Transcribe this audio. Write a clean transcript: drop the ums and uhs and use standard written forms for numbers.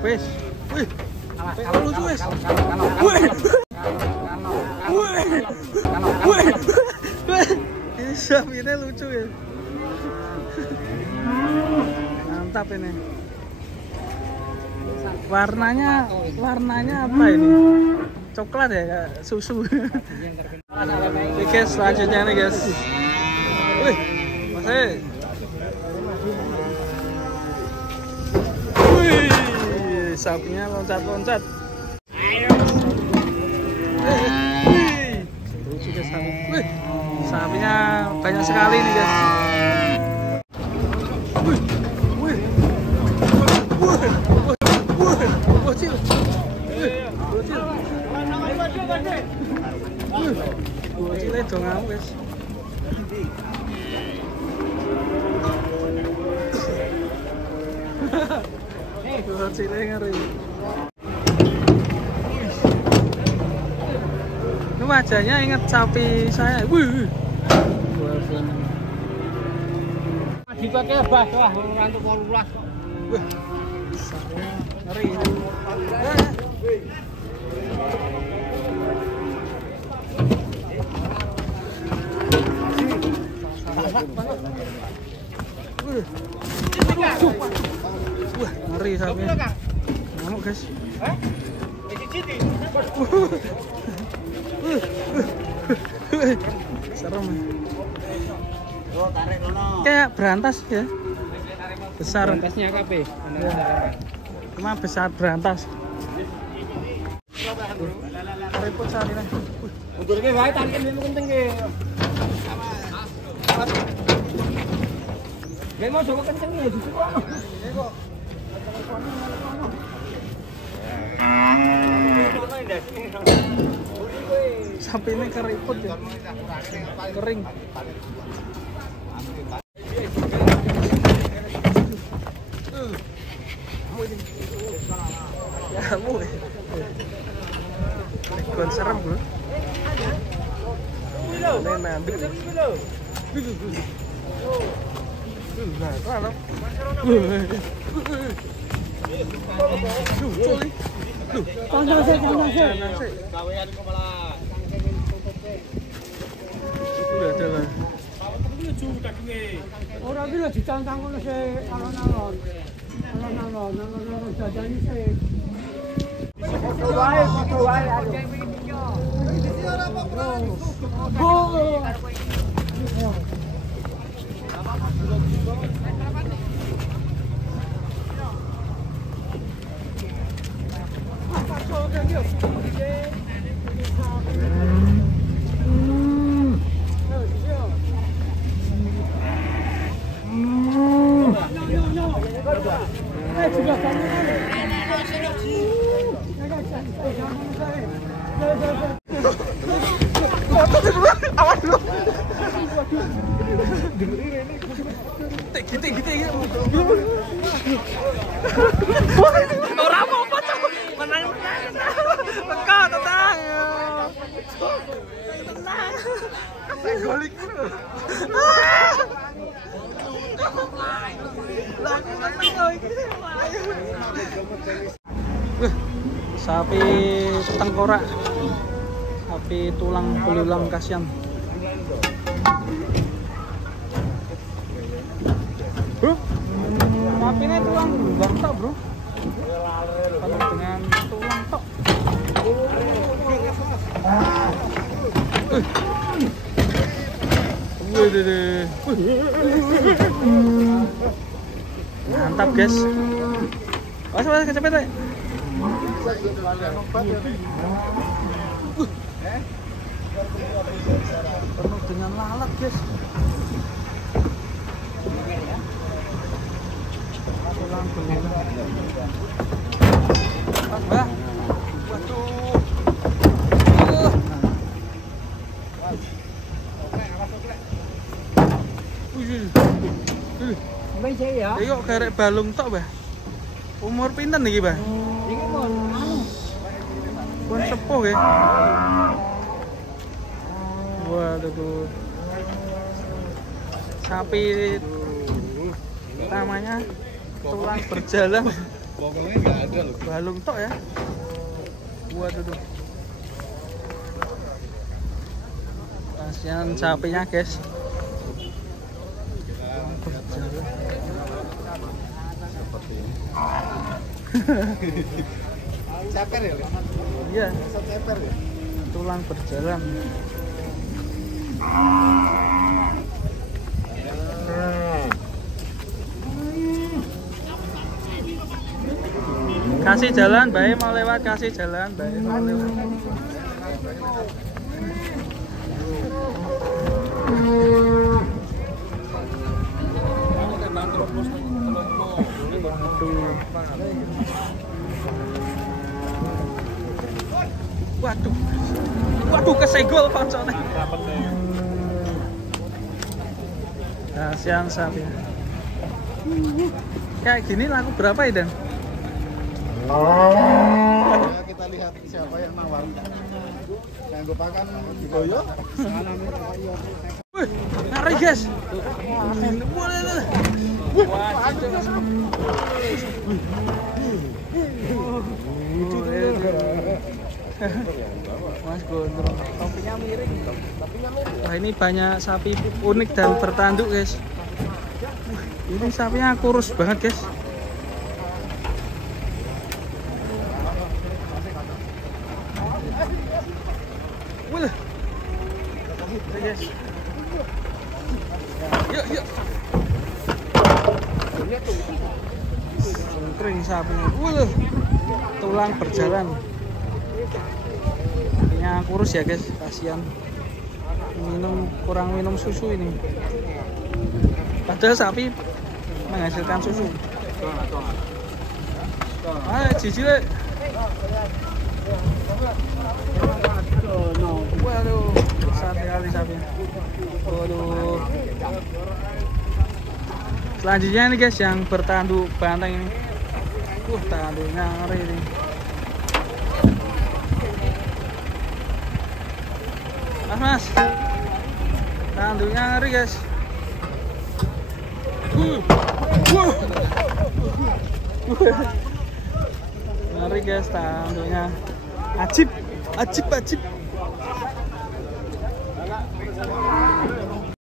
Wis. Wih. Kalau lucu wis. Wih. Wih. Wih. Ini sapinya lucu ya. Mantap ini. Warnanya apa ini? Coklat ya, kayak susu. Oke guys, selanjutnya nih guys. Wih, masih. Wih, sapinya loncat-loncat. Lucu guys sapi. Wih, sapinya banyak sekali nih guys. Wih, wih, wih, wih, bocil. Wih, bocil. Bocilnya dong aku guys. Bocilnya ngeri. Ini wajahnya ingat sapi saya. Wih. Dipakai bah untuk murah kok. Wih. Sapinya ngeri. Wah, ngeri sapinya. Ngamuk guys. Serem. Kayak berantas ya. Besar. Berantasnya KP. Cuma besar berantas. Repot sekali lah. Unturke wae tangken dhewe penting ke. Nek mau coba kenceng ya justru kok. Sapi ini keriput ya. Kering. Ya kamu. Kon serem bro. Ini nambik. Nah, kalau udah ada lah. Ora bisa dicantang ngono sih alon-alon. Alon-alon jajane sih. Wae, wae aduh. Iki ora apa, Bro. Gitu. Orang mau apa tuh? Menang. Tengah, tenang. Tenang. Golik. Sapi tengkorak. Sapi tulang belulang kasihan. Bro, sapi ini tulang belulang tok bro. Kalau dengan tulang tok. Mantap guys. Awas kecepet ya. Penuh dengan lalat guys. Tulang belulang. Mbak. Waduh. Wis ya. Iki kok garek balung tok, Mbah. Umur pinten iki, Mbah? Iki mon anu. Pun sepuh ya. Waduh. Sapi namanya tulang berjalan. Bokongnya nggak ada loh. Balung tok ya. Waduh tuh. Kasihan sapinya guys. Ceper ya? Iya, Ceper ya? tulang berjalan. Kasih jalan, baik mau lewat, kasih jalan, baik mau lewat. Waduh, waduh kesenggol pancone. Kasihan sapi. Kayak gini laku berapa ya, Dan? Ya, kita lihat siapa yang nawar. Yang gue pakan digoyok. Wih, ngeri guys. Mas gondrong, topinya miring. Wah, ini banyak sapi unik dan bertanduk guys. Ini sapinya kurus banget guys. Wih, guys. Yuk, yuk. Kering sapinya. Wih, tulang berjalan. Sapinya kurus ya guys, kasihan. Kurang minum susu ini. Padahal sapi menghasilkan susu. Ah, jijik. Waduh, besar sekali sapinya. Waduh. Selanjutnya ini guys yang bertanduk banteng ini. Tanduknya ngeri ini. Mas, tanduknya ngeri guys. Ngeri guys tanduknya. Ajib.